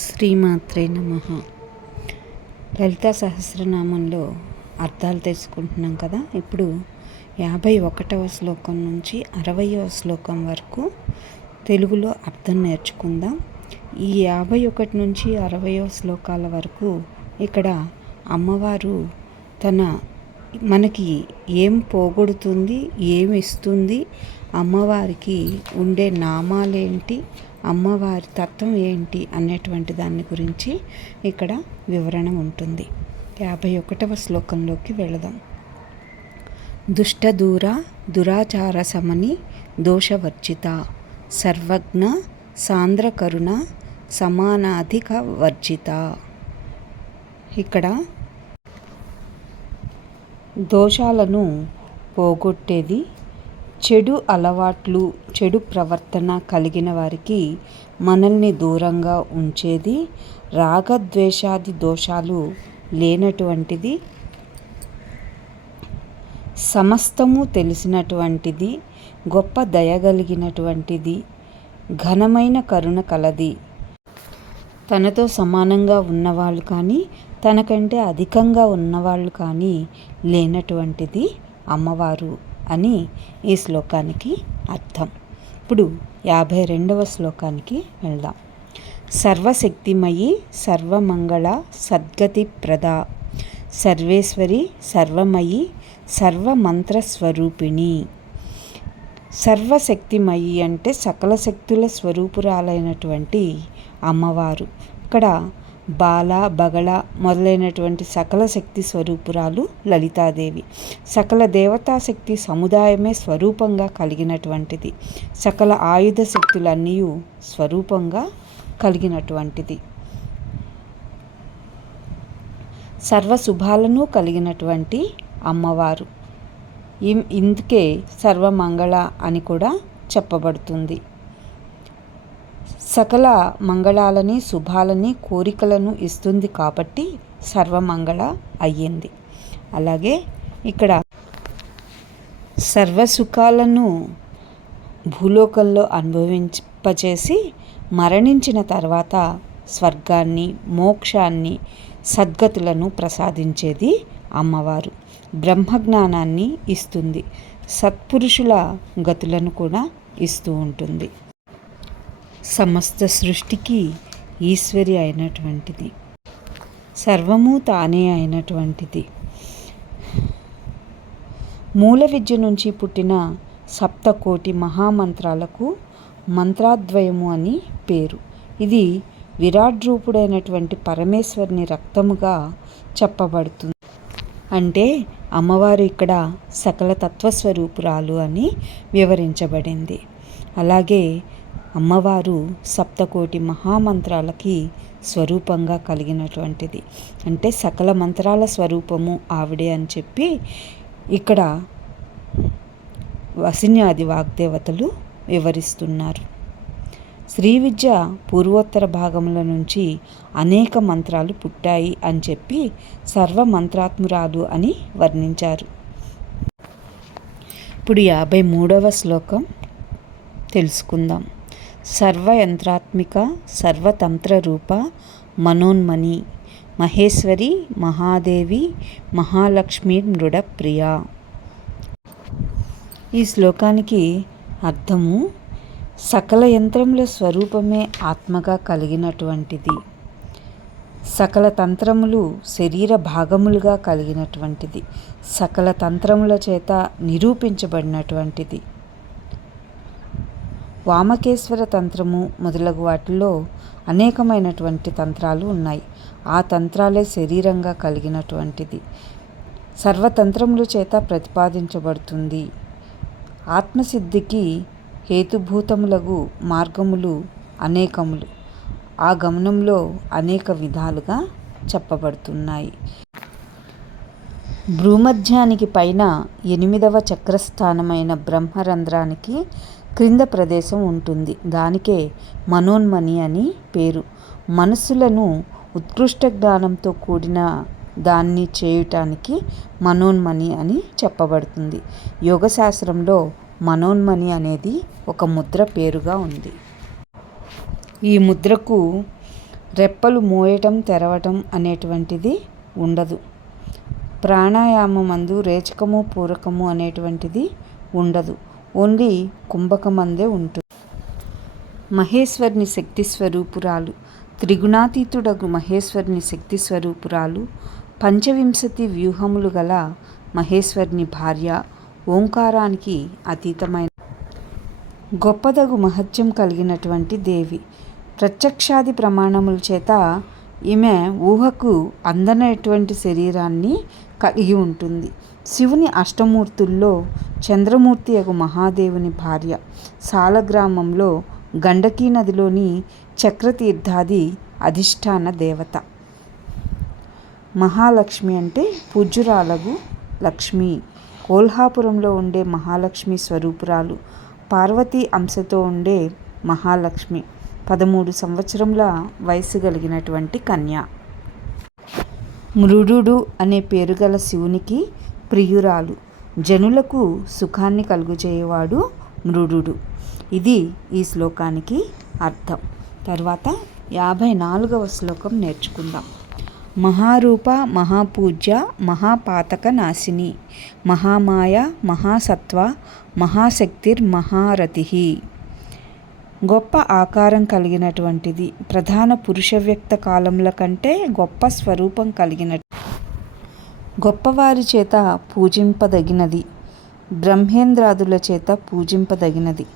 శ్రీమాత్రే నమః. లలితా సహస్రనామంలో అర్థాలు తెలుసుకుంటున్నాం కదా. ఇప్పుడు 51వ శ్లోకం నుంచి 60వ శ్లోకం వరకు తెలుగులో అర్థం నేర్చుకుందాం. ఈ 51 నుంచి 60వ శ్లోకాల వరకు ఇక్కడ అమ్మవారు మనకి ఏం పోగొడుతుంది, ఏమి ఇస్తుంది, అమ్మవారికి ఉండే నామాలేంటి, అమ్మవారి తత్వం ఏంటి అనేటువంటి దాని గురించి ఇక్కడ వివరణ ఉంటుంది. 51వ శ్లోకంలోకి వెళదాం. దుష్టదూర దురాచార సమని దోషవర్జిత సర్వజ్ఞ సాంద్రకరుణ సమానాధిక వర్జిత. ఇక్కడ దోషాలను పోగొట్టేది, చెడు అలవాట్లు, చెడు ప్రవర్తన కలిగిన వారికి మనల్ని దూరంగా ఉంచేది, రాగద్వేషాది దోషాలు లేనటువంటిది, సమస్తము తెలిసినటువంటిది, గొప్ప దయగలిగినటువంటిది, ఘనమైన కరుణ కలది, తనతో సమానంగా ఉన్నవాళ్ళు కానీ తనకంటే అధికంగా ఉన్నవాళ్ళు కానీ లేనటువంటిది అమ్మవారు అని ఈ శ్లోకానికి అర్థం. ఇప్పుడు 52వ శ్లోకానికి వెళ్దాం. సర్వశక్తిమయి సర్వమంగళ సద్గతి ప్రద సర్వేశ్వరి సర్వమయి సర్వమంత్రస్వరూపిణి. సర్వశక్తిమయి అంటే సకల శక్తుల స్వరూపురాలైనటువంటి అమ్మవారు. ఇక్కడ బాల బగళ మొదలైనటువంటి సకల శక్తి స్వరూపురాలు లలితాదేవి. సకల దేవతాశక్తి సముదాయమే స్వరూపంగా కలిగినటువంటిది, సకల ఆయుధ శక్తులన్నీ స్వరూపంగా కలిగినటువంటిది, సర్వశుభాలను కలిగినటువంటి అమ్మవారు. ఇందుకే సర్వమంగళ అని కూడా చెప్పబడుతుంది. సకల మంగళాలని, శుభాలని, కోరికలను ఇస్తుంది కాబట్టి సర్వమంగళ అయ్యింది. అలాగే ఇక్కడ సర్వసుఖాలను భూలోకంలో అనుభవింపచేసి మరణించిన తర్వాత స్వర్గాన్ని, మోక్షాన్ని, సద్గతులను ప్రసాదించేది అమ్మవారు. బ్రహ్మజ్ఞానాన్ని ఇస్తుంది, సత్పురుషుల గతులను కూడా ఇస్తూ ఉంటుంది. సమస్త సృష్టికి ఈశ్వరి అయినటువంటిది, సర్వము తానే అయినటువంటిది. మూల విద్య నుంచి పుట్టిన సప్తకోటి మహామంత్రాలకు మంత్రాద్వయము అని పేరు. ఇది విరాట్ రూపుడైనటువంటి పరమేశ్వరుని రక్తముగా చెప్పబడుతుంది. అంటే అమ్మవారు ఇక్కడ సకల తత్వస్వరూపురాలు అని వివరించబడింది. అలాగే అమ్మవారు సప్తకోటి మహామంత్రాలకి స్వరూపంగా కలిగినటువంటిది. అంటే సకల మంత్రాల స్వరూపము ఆవిడే అని చెప్పి ఇక్కడ వసిన్యాది వాగ్దేవతలు వివరిస్తున్నారు. శ్రీ విద్య పూర్వోత్తర భాగముల నుంచి అనేక మంత్రాలు పుట్టాయి అని చెప్పి సర్వమంత్రాత్మురాలు అని వర్ణించారు. ఇప్పుడు 53వ శ్లోకం తెలుసుకుందాం. సర్వయంత్రాత్మిక సర్వతంత్ర రూప మనోన్మణి మహేశ్వరి మహాదేవి మహాలక్ష్మీ మృడ ప్రియ. ఈ శ్లోకానికి అర్థము సకల యంత్రముల స్వరూపమే ఆత్మగా కలిగినటువంటిది, సకల తంత్రములు శరీర భాగములుగా కలిగినటువంటిది, సకల తంత్రముల చేత నిరూపించబడినటువంటిది. వామకేశ్వర తంత్రము మొదలగు వాటిలో అనేకమైనటువంటి తంత్రాలు ఉన్నాయి. ఆ తంత్రాలే శరీరంగా కలిగినటువంటిది, సర్వతంత్రముల చేత ప్రతిపాదించబడుతుంది. ఆత్మసిద్ధికి హేతుభూతములగు మార్గములు అనేకములు, ఆ గమనంలో అనేక విధాలుగా చెప్పబడుతున్నాయి. భ్రూమధ్యానికి పైన 8వ చక్రస్థానమైన బ్రహ్మరంధ్రానికి క్రింద ప్రదేశం ఉంటుంది. దానికే మనోన్మణి అని పేరు. మనస్సులను ఉత్కృష్ట జ్ఞానంతో కూడిన దాన్ని చేయుటానికి మనోన్మణి అని చెప్పబడుతుంది. యోగశాస్త్రంలో మనోన్మణి అనేది ఒక ముద్ర పేరుగా ఉంది. ఈ ముద్రకు రెప్పలు మూయటం తెరవటం అనేటువంటిది ఉండదు. ప్రాణాయామమందు రేచకము పూరకము అనేటువంటిది ఉండదు. ఓన్లీ కుంభకమందే ఉంటుంది. మహేశ్వరుని శక్తి స్వరూపురాలు, త్రిగుణాతీతుడగు మహేశ్వరుని శక్తి స్వరూపురాలు, పంచవింశతి వ్యూహములు గల మహేశ్వరుని భార్య, ఓంకారానికి అతీతమైన గొప్పదగు మహత్యం కలిగినటువంటి దేవి. ప్రత్యక్షాది ప్రమాణముల చేత ఈమె ఊహకు అందనటువంటి శరీరాన్ని కలిగి ఉంటుంది. శివుని అష్టమూర్తుల్లో చంద్రమూర్తి యగు మహాదేవుని భార్య. సాలగ్రామంలో గండకీ నదిలోని చక్రతీర్థాది అధిష్టాన దేవత. మహాలక్ష్మి అంటే పూజ్యురాలగు లక్ష్మి. కోల్హాపురంలో ఉండే మహాలక్ష్మి స్వరూపురాలు. పార్వతీ అంశతో ఉండే మహాలక్ష్మి. 13 సంవత్సరముల వయసు కలిగినటువంటి కన్య. మృడుడు అనే పేరు గల శివునికి ప్రియురాలు. జనులకు సుఖాన్ని కలుగజేయవాడు మృడుడు. ఇది ఈ శ్లోకానికి అర్థం. తర్వాత 54వ శ్లోకం నేర్చుకుందాం. మహారూప మహాపూజ్య మహాపాతక నాశిని మహామాయ మహాసత్వ మహాశక్తిర్మహారథి. గొప్ప ఆకారం కలిగినటువంటిది, ప్రధాన పురుష వ్యక్త కాలముల కంటే గొప్ప స్వరూపం కలిగినది, గొప్పవారి చేత పూజింపదగినది, బ్రహ్మేంద్రాదుల చేత పూజింపదగినది,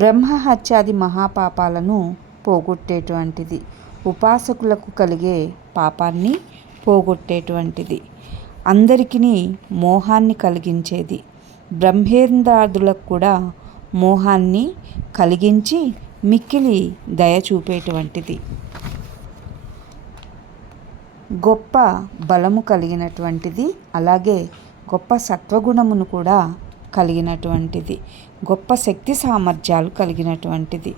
బ్రహ్మహత్యాది మహాపాపాలను పోగొట్టేటువంటిది, ఉపాసకులకు కలిగే పాపాన్ని పోగొట్టేటువంటిది, అందరికీ మోహాన్ని కలిగించేది, బ్రహ్మేంద్రాదులకు కూడా మోహాన్ని కలిగించి మిక్కిలి దయ చూపేటువంటిది, గొప్ప బలము కలిగినటువంటిది, అలాగే గొప్ప సత్వగుణమును కూడా కలిగినటువంటిది, గొప్ప శక్తి సామర్థ్యాలు కలిగినటువంటిది.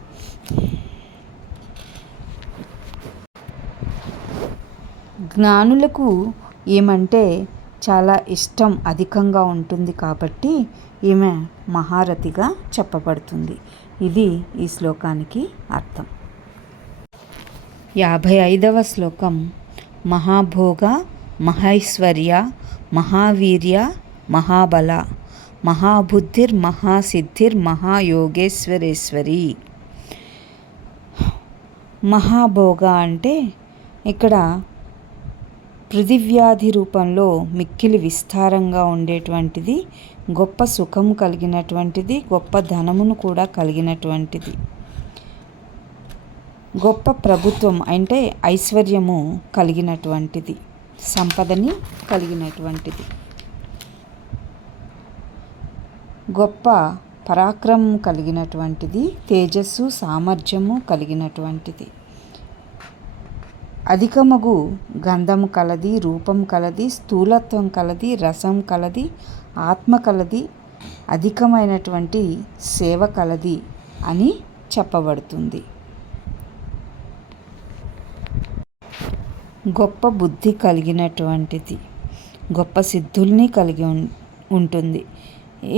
జ్ఞానులకు ఏమంటే చాలా ఇష్టం అధికంగా ఉంటుంది కాబట్టి ఈమె మహారథిగా చెప్పబడుతుంది. ఇది ఈ శ్లోకానికి అర్థం. 55వ శ్లోకం. మహాభోగ మహైశ్వర్య మహావీర్య మహాబల మహాబుద్ధిర్మహాసిద్ధిర్మహాయోగేశ్వరేశ్వరి. మహాభోగ అంటే ఇక్కడ పృథివ్యాధి రూపంలో మిక్కిలి విస్తారంగా ఉండేటువంటిది, గొప్ప సుఖము కలిగినటువంటిది, గొప్ప ధనమును కూడా కలిగినటువంటిది, గొప్ప ప్రభుత్వం అంటే ఐశ్వర్యము కలిగినటువంటిది, సంపదని కలిగినటువంటిది, గొప్ప పరాక్రమం కలిగినటువంటిది, తేజస్సు సామర్థ్యము కలిగినటువంటిది, అధికమగు గంధము కలది, రూపం కలది, స్థూలత్వం కలది, రసం కలది, ఆత్మ కలది, అధికమైనటువంటి సేవ కలది అని చెప్పబడుతుంది. గొప్ప బుద్ధి కలిగినటువంటిది, గొప్ప సిద్ధుల్ని కలిగి ఉంటుంది.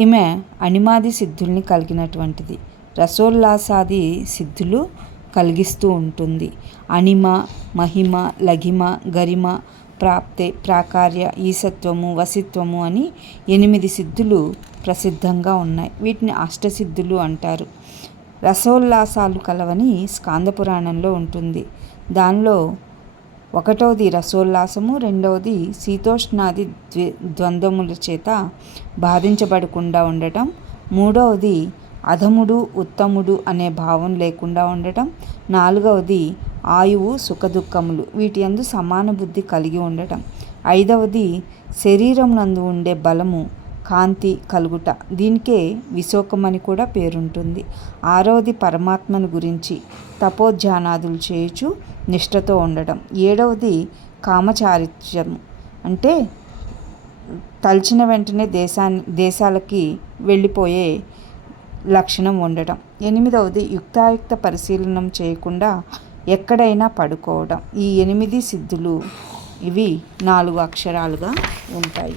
ఈమె అణిమాది సిద్ధుల్ని కలిగినటువంటిది, రసోల్లాసాది సిద్ధులు కలిగిస్తూ ఉంటుంది. అణిమ మహిమ లఘిమ గరిమ ప్రాప్తే ప్రాకార్య ఈసత్వము వసిత్వము అని 8 సిద్ధులు ప్రసిద్ధంగా ఉన్నాయి. వీటిని అష్టసిద్ధులు అంటారు. రసోల్లాసాలు కలవని స్కాంద పురాణంలో ఉంటుంది. దానిలో 1వది రసోల్లాసము, 2వది శీతోష్ణాది ద్వంద్వముల చేత బాధించబడకుండా ఉండటం, 3వది అధముడు ఉత్తముడు అనే భావం లేకుండా ఉండటం, 4వది ఆయువు సుఖదుఖములు వీటి యందు సమాన బుద్ధి కలిగి ఉండటం, 5వది శరీరమునందు ఉండే బలము కాంతి కలుగుట, దీనికే విశోకమని కూడా పేరుంటుంది. 6వది పరమాత్మను గురించి తపోధ్యానాదులు చేయుచు నిష్ఠతో ఉండటం. 7వది కామచారిత్యము అంటే తలచిన వెంటనే దేశాలకి వెళ్ళిపోయే లక్షణం ఉండటం. 8వది యుక్తాయుక్త పరిశీలనం చేయకుండా ఎక్కడైనా పడుకోవడం. ఈ 8 సిద్ధులు ఇవి 4 అక్షరాలుగా ఉంటాయి.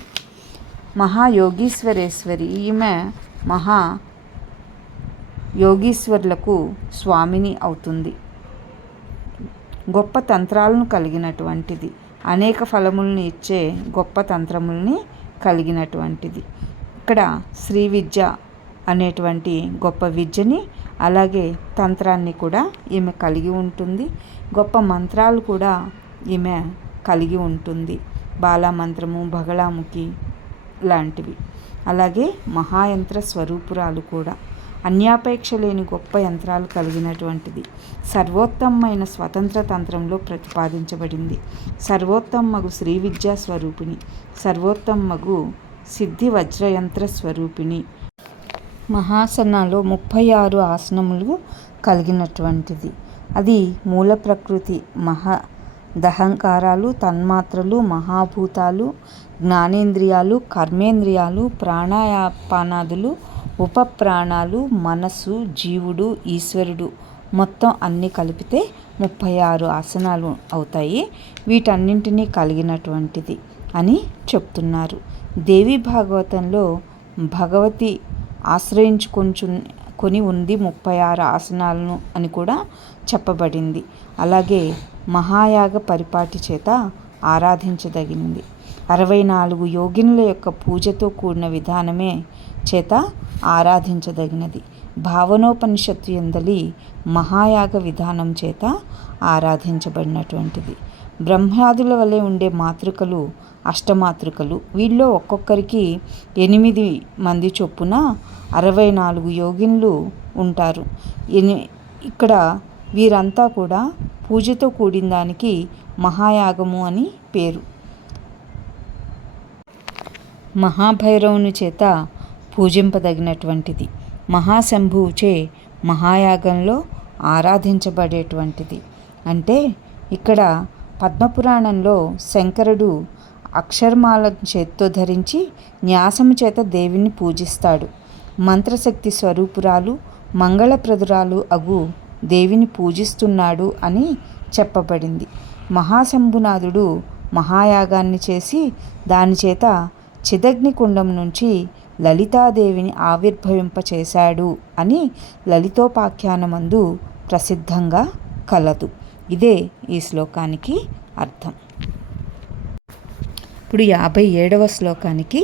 మహాయోగీశ్వరేశ్వరి ఈమె యోగీశ్వరులకు స్వామిని అవుతుంది. గొప్ప తంత్రాలను కలిగినటువంటిది, అనేక ఫలములను ఇచ్చే గొప్ప తంత్రముల్ని కలిగినటువంటిది. ఇక్కడ శ్రీ విద్య అనేటువంటి గొప్ప విద్యని అలాగే తంత్రాన్ని కూడా ఈమె కలిగి ఉంటుంది. గొప్ప మంత్రాలు కూడా ఈమె కలిగి ఉంటుంది. బాలామంత్రము, బగళాముఖి లాంటివి. అలాగే మహాయంత్ర స్వరూపురాలు కూడా. అన్యాపేక్ష లేని గొప్ప యంత్రాలు కలిగినటువంటిది. సర్వోత్తమైన స్వతంత్ర తంత్రంలో ప్రతిపాదించబడింది. సర్వోత్తమగు శ్రీ విద్యా స్వరూపిణి, సర్వోత్తమగు సిద్ధి వజ్రయంత్ర స్వరూపిణి. మహాసనాలో 36 ఆసనములు కలిగినటువంటిది. అది మూల ప్రకృతి, దహంకారాలు, తన్మాత్రలు, మహాభూతాలు, జ్ఞానేంద్రియాలు, కర్మేంద్రియాలు, ప్రాణాయాపానాదులు, ఉపప్రాణాలు, మనస్సు, జీవుడు, ఈశ్వరుడు మొత్తం అన్నీ కలిపితే 36 ఆసనాలు అవుతాయి. వీటన్నింటినీ కలిగినటువంటిది అని చెప్తున్నారు. దేవి భాగవతంలో భగవతి ఆశ్రయించుకొని ఉంది 36 ఆసనాలను అని కూడా చెప్పబడింది. అలాగే మహాయాగ పరిపాటి చేత ఆరాధించదగినది. 64 యోగినుల యొక్క పూజతో కూడిన విధానమే చేత ఆరాధించదగినది. భావనోపనిషత్తు ఎందలి మహాయాగ విధానం చేత ఆరాధించబడినటువంటిది. బ్రహ్మాదుల వలె ఉండే మాతృకలు అష్టమాతృకలు. వీళ్ళలో ఒక్కొక్కరికి 8 మంది చొప్పున 64 యోగినులు ఉంటారు. ఇక్కడ వీరంతా కూడా పూజతో కూడిన దానికి మహాయాగము అని పేరు. మహాభైరవుని చేత పూజింపదగినటువంటిది. మహాశంభువుచే మహాయాగంలో ఆరాధించబడేటువంటిది. అంటే ఇక్కడ పద్మపురాణంలో శంకరుడు అక్షరమాల చేత్తో ధరించి న్యాసము చేత దేవిని పూజిస్తాడు. మంత్రశక్తి స్వరూపురాలు, మంగళప్రదురాలు అగు దేవిని పూజిస్తున్నాడు అని చెప్పబడింది. మహాశంభునాథుడు మహాయాగాన్ని చేసి దానిచేత చిదగ్నికుండం నుంచి లలితాదేవిని ఆవిర్భవింపచేశాడు అని లలితోపాఖ్యానమందు ప్రసిద్ధంగా కలదు. ఇదే ఈ శ్లోకానికి అర్థం. ఇప్పుడు 57వ శ్లోకానికి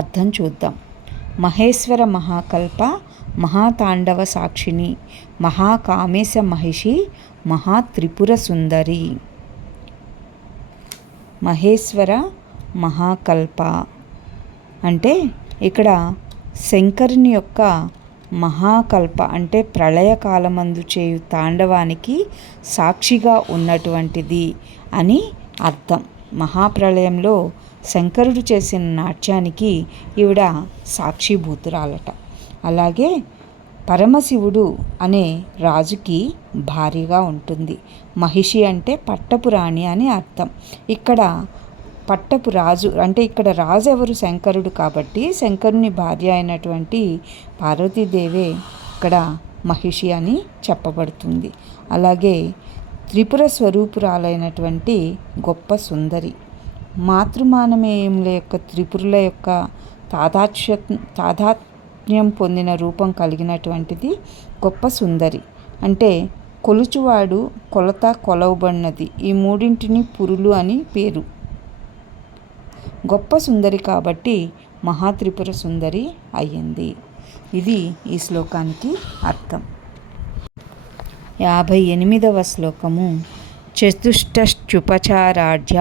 అర్థం చూద్దాం. మహేశ్వర మహాకల్ప మహాతాండవ సాక్షిణి మహాకామేశ మహిషి మహాత్రిపుర సుందరి. మహేశ్వర మహాకల్ప అంటే ఇక్కడ శంకరుని యొక్క మహాకల్ప అంటే ప్రళయకాలమందు చేయు తాండవానికి సాక్షిగా ఉన్నటువంటిది అని అర్థం. మహాప్రళయంలో శంకరుడు చేసిన నాట్యానికి ఈవిడ సాక్షిభూతురాలట. అలాగే పరమశివుడు అనే రాజుకి భార్యగా ఉంటుంది. మహిషి అంటే పట్టపు రాణి అని అర్థం. ఇక్కడ పట్టపు రాజు అంటే ఇక్కడ రాజు ఎవరు? శంకరుడు. కాబట్టి శంకరుని భార్య అయినటువంటి పార్వతీదేవే ఇక్కడ మహిషి అని చెప్పబడుతుంది. అలాగే త్రిపుర స్వరూపురాలైనటువంటి గొప్ప సుందరి. మాతృమానమేయముల యొక్క త్రిపురుల యొక్క తాదాత్మ్యం పొందిన రూపం కలిగినటువంటిది గొప్ప సుందరి. అంటే కొలుచువాడు, కొలత, కొలవబడినది, ఈ మూడింటిని పురులు అని పేరు. గొప్ప సుందరి కాబట్టి మహాత్రిపుర సుందరి అయ్యింది. ఇది ఈ శ్లోకానికి అర్థం. 58వ శ్లోకము. చతుష్టష్ట్యుపచారాఢ్య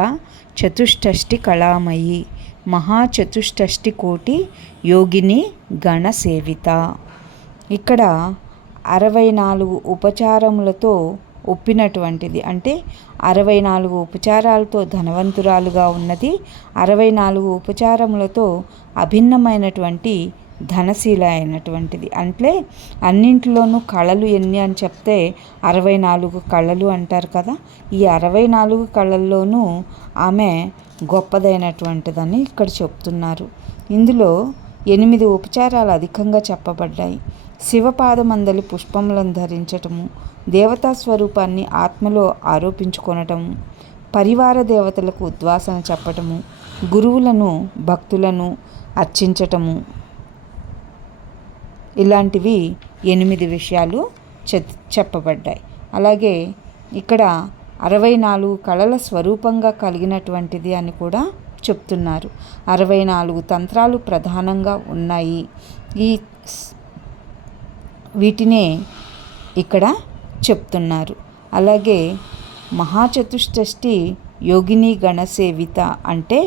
చతుష్టష్టి కళామయి మహాచతుష్టష్టి కోటి యోగిని గణసేవిత. ఇక్కడ 64 ఉపచారములతో ఒప్పినటువంటిది. అంటే 64 ఉపచారాలతో ధనవంతురాలుగా ఉన్నది, 64 ఉపచారములతో అభిన్నమైనటువంటి ధనశీల అయినటువంటిది. అంటే అన్నింటిలోనూ కళలు ఎన్ని అని చెప్తే 64 కళలు అంటారు కదా. ఈ 64 కళల్లోనూ ఆమె గొప్పదైనటువంటిదని ఇక్కడ చెప్తున్నారు. ఇందులో 8 ఉపచారాలు అధికంగా చెప్పబడ్డాయి. శివపాదమందలి పుష్పములను ధరించటము, దేవతా స్వరూపాన్ని ఆత్మలో ఆరోపించుకొనటము, పరివార దేవతలకు ఉద్వాసన చెప్పటము, గురువులను భక్తులను అర్చించటము, ఇలాంటివి 8 విషయాలు చెప్పబడ్డాయి. అలాగే ఇక్కడ 64 కళల స్వరూపంగా కలిగినటువంటిది అని కూడా చెప్తున్నారు. 64 తంత్రాలు ప్రధానంగా ఉన్నాయి. వీటినే ఇక్కడ చెప్తున్నారు. అలాగే మహాచతుష్టష్టి యోగిని గణసేవిత అంటే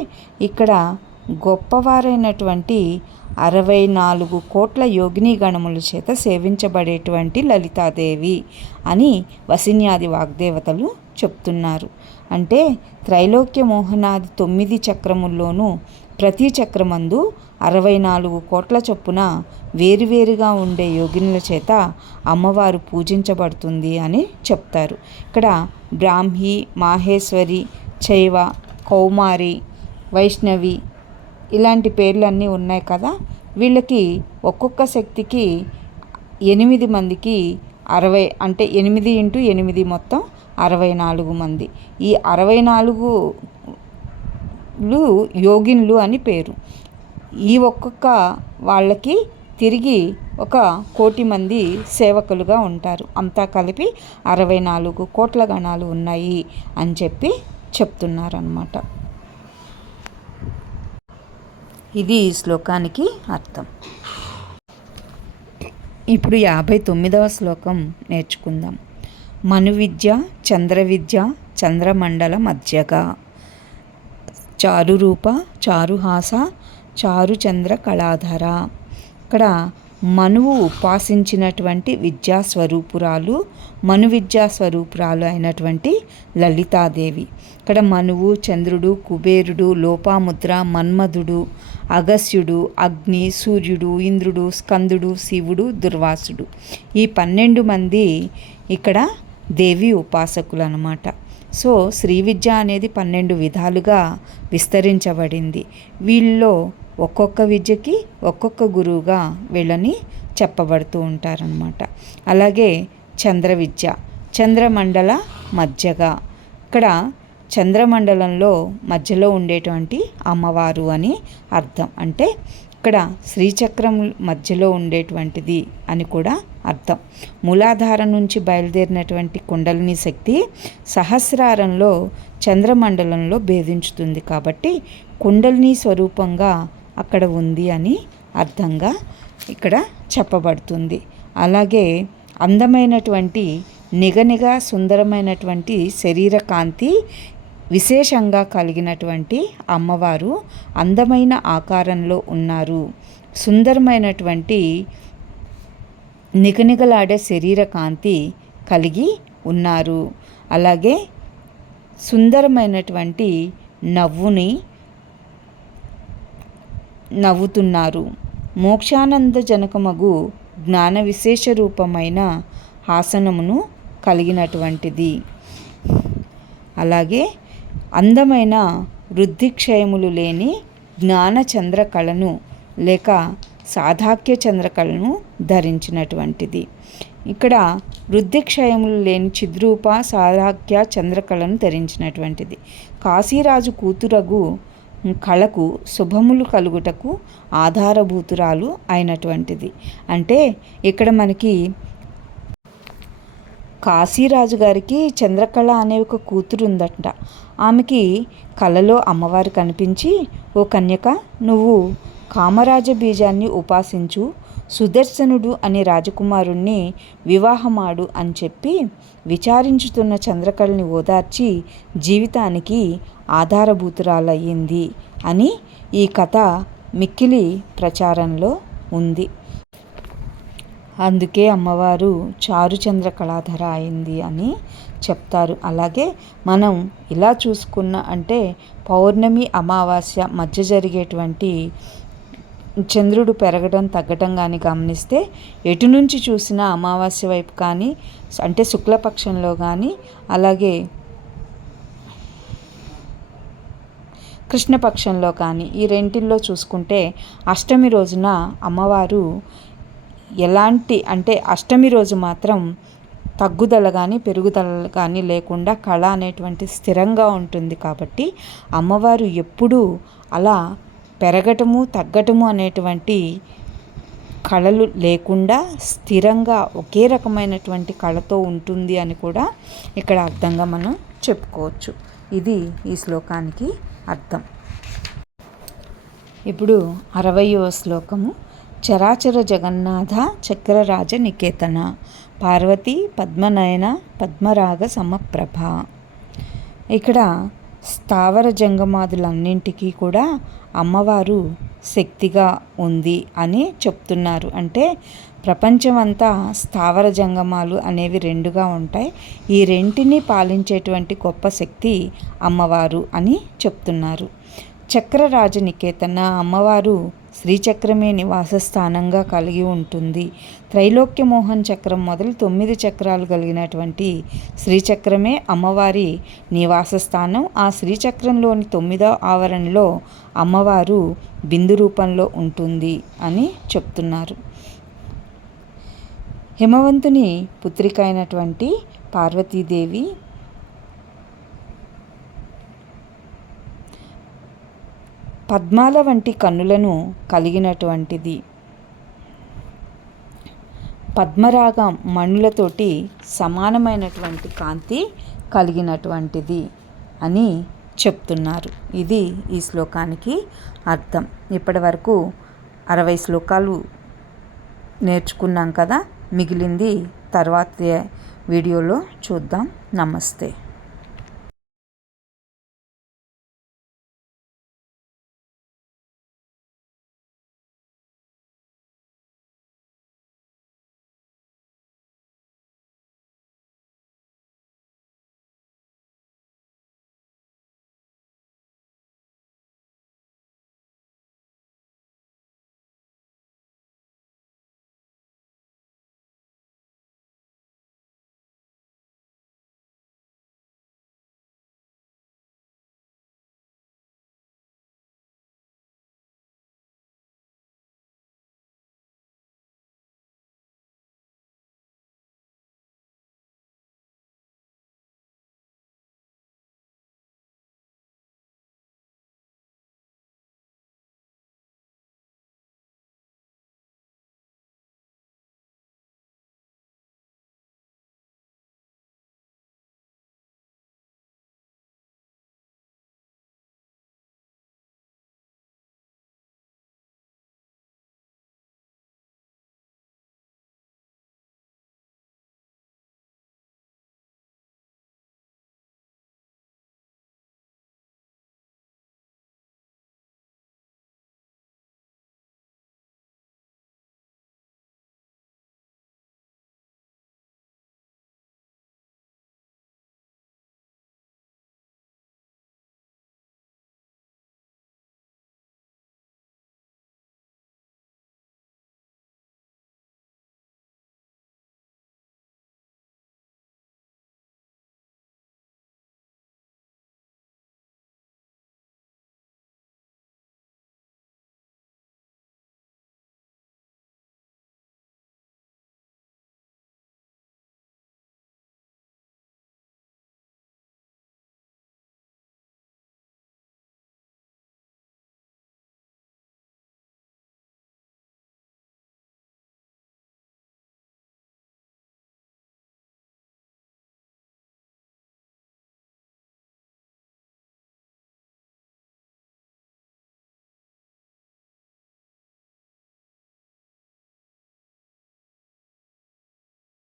ఇక్కడ గొప్పవారైనటువంటి 64 కోట్ల యోగిని గణముల చేత సేవించబడేటువంటి లలితాదేవి అని వసిన్యాది వాగ్దేవతలు చెప్తున్నారు. అంటే త్రైలోక్య మోహనాది 9 చక్రముల్లోనూ ప్రతి చక్రమందు 64 కోట్ల చొప్పున వేరువేరుగా ఉండే యోగినుల చేత అమ్మవారు పూజించబడుతుంది అని చెప్తారు. ఇక్కడ బ్రాహ్మి, మాహేశ్వరి, చైవ, కౌమారి, వైష్ణవి ఇలాంటి పేర్లన్నీ ఉన్నాయి కదా. వీళ్ళకి ఒక్కొక్క శక్తికి 8 మందికి 60 అంటే 8 × 8 మొత్తం 64 మంది. ఈ 64 యోగిన్లు అని పేరు. ఈ ఒక్కొక్క వాళ్ళకి తిరిగి 1 కోటి మంది సేవకులుగా ఉంటారు. అంతా కలిపి 64 కోట్ల గణాలు ఉన్నాయి అని చెప్తున్నారన్నమాట. ఇది ఈ శ్లోకానికి అర్థం. ఇప్పుడు 59వ శ్లోకం నేర్చుకుందాం. మనువిద్య చంద్రవిద్య చంద్రమండల మధ్యగా చారురూప చారుహాస చారుచంద్ర కళాధర. ఇక్కడ మనువు ఉపాసించినటువంటి విద్యాస్వరూపురాలు, మనువిద్యాస్వరూపురాలు అయినటువంటి లలితాదేవి. ఇక్కడ మనువు, చంద్రుడు, కుబేరుడు, లోపాముద్ర, మన్మధుడు, అగస్యుడు, అగ్ని, సూర్యుడు, ఇంద్రుడు, స్కందుడు, శివుడు, దుర్వాసుడు ఈ 12 మంది ఇక్కడ దేవి ఉపాసకులు అన్నమాట. సో శ్రీ విద్య అనేది 12 విధాలుగా విస్తరించబడింది. వీళ్ళలో ఒక్కొక్క విద్యకి ఒక్కొక్క గురువుగా వీళ్ళని చెప్పబడుతూ ఉంటారనమాట. అలాగే చంద్ర విద్య చంద్రమండల మధ్యగా, ఇక్కడ చంద్రమండలంలో మధ్యలో ఉండేటువంటి అమ్మవారు అని అర్థం. అంటే ఇక్కడ శ్రీచక్రం మధ్యలో ఉండేటువంటిది అని కూడా అర్థం. మూలాధారం నుంచి బయలుదేరినటువంటి కుండలిని శక్తి సహస్రారంలో చంద్రమండలంలో భేదించుతుంది. కాబట్టి కుండలిని స్వరూపంగా అక్కడ ఉంది అని అర్థంగా ఇక్కడ చెప్పబడుతుంది. అలాగే అందమైనటువంటి నిగనిగ సుందరమైనటువంటి శరీర కాంతి విశేషంగా కలిగినటువంటి అమ్మవారు అందమైన ఆకారంలో ఉన్నారు. సుందరమైనటువంటి నిగనిగలాడే శరీర కాంతి కలిగి ఉన్నారు. అలాగే సుందరమైనటువంటి నవ్వుతున్నారు. మోక్షానందజనకమగు జ్ఞాన విశేష రూపమైన హాసనమును కలిగినటువంటిది. అలాగే అందమైన వృద్ధిక్షయములు లేని జ్ఞాన చంద్రకళను లేక సాధాక్య చంద్రకళను ధరించినటువంటిది. ఇక్కడ వృద్ధిక్షయములు లేని చిద్రూప సాధాక్య చంద్రకళను ధరించినటువంటిది. కాశీరాజు కూతురగు కళకు శుభములు కలుగుటకు ఆధారభూతురాలు అయినటువంటిది. అంటే ఇక్కడ మనకి కాశీరాజు గారికి చంద్రకళ అనే ఒక కూతురు ఉందట. ఆమెకి కళలో అమ్మవారు కనిపించి, ఓ కన్యక, నువ్వు కామరాజ బీజాన్ని ఉపాసించు, సుదర్శనుడు అనే రాజకుమారుణ్ణి వివాహమాడు అని చెప్పి విచారించుతున్న చంద్రకళని ఓదార్చి జీవితానికి ఆధారభూతురాలయ్యింది అని ఈ కథ మిక్కిలి ప్రచారంలో ఉంది. అందుకే అమ్మవారు చారుచంద్ర కళాధర అయింది అని చెప్తారు. అలాగే మనం ఇలా చూసుకున్న అంటే పౌర్ణమి అమావాస్య మధ్య జరిగేటువంటి చంద్రుడు పెరగడం తగ్గటం కానీ గమనిస్తే ఎటు నుంచి చూసినా అమావాస్య వైపు కానీ అంటే శుక్లపక్షంలో కానీ అలాగే కృష్ణపక్షంలో కానీ ఈ రెంటిల్లో చూసుకుంటే అష్టమి రోజున అమ్మవారు ఎలాంటి అంటే అష్టమి రోజు మాత్రం తగ్గుదల కానీ పెరుగుదల కానీ లేకుండా కళ అనేటువంటి స్థిరంగా ఉంటుంది. కాబట్టి అమ్మవారు ఎప్పుడూ అలా పెరగటము తగ్గటము అనేటువంటి కళలు లేకుండా స్థిరంగా ఒకే రకమైనటువంటి కళతో ఉంటుంది అని కూడా ఇక్కడ అర్థంగా మనం చెప్పుకోవచ్చు. ఇది ఈ శ్లోకానికి అర్థం. ఇప్పుడు 60వ శ్లోకము. చరాచర జగన్నాథ చక్రరాజ నికేతన పార్వతీ పద్మనయన పద్మరాగ సమప్రభ. ఇక్కడ స్థావర జంగమాదులన్నింటికీ కూడా అమ్మవారు శక్తిగా ఉంది అని చెప్తున్నారు. అంటే ప్రపంచమంతా స్థావర జంగమాలు అనేవి రెండుగా ఉంటాయి. ఈ రెంటిని పాలించేటువంటి గొప్ప శక్తి అమ్మవారు అని చెప్తున్నారు. చక్రరాజ నికేతన అమ్మవారు శ్రీచక్రమే నివాస స్థానంగా కలిగి ఉంటుంది. త్రైలోక్య మోహన్ చక్రం మొదలు 9 చక్రాలు కలిగినటువంటి శ్రీచక్రమే అమ్మవారి నివాస స్థానం. ఆ శ్రీచక్రంలోని 9వ ఆవరణలో అమ్మవారు బిందు రూపంలో ఉంటుంది అని చెప్తున్నారు. హిమవంతుని పుత్రిక అయినటువంటి పార్వతీదేవి పద్మాల వంటి కన్నులను కలిగినటువంటిది. పద్మరాగ మణులతోటి సమానమైనటువంటి కాంతి కలిగినటువంటిది అని చెప్తున్నారు. ఇది ఈ శ్లోకానికి అర్థం. ఇప్పటి వరకు 60 శ్లోకాలు నేర్చుకున్నాం కదా. మిగిలింది తర్వాత వీడియోలో చూద్దాం. నమస్తే.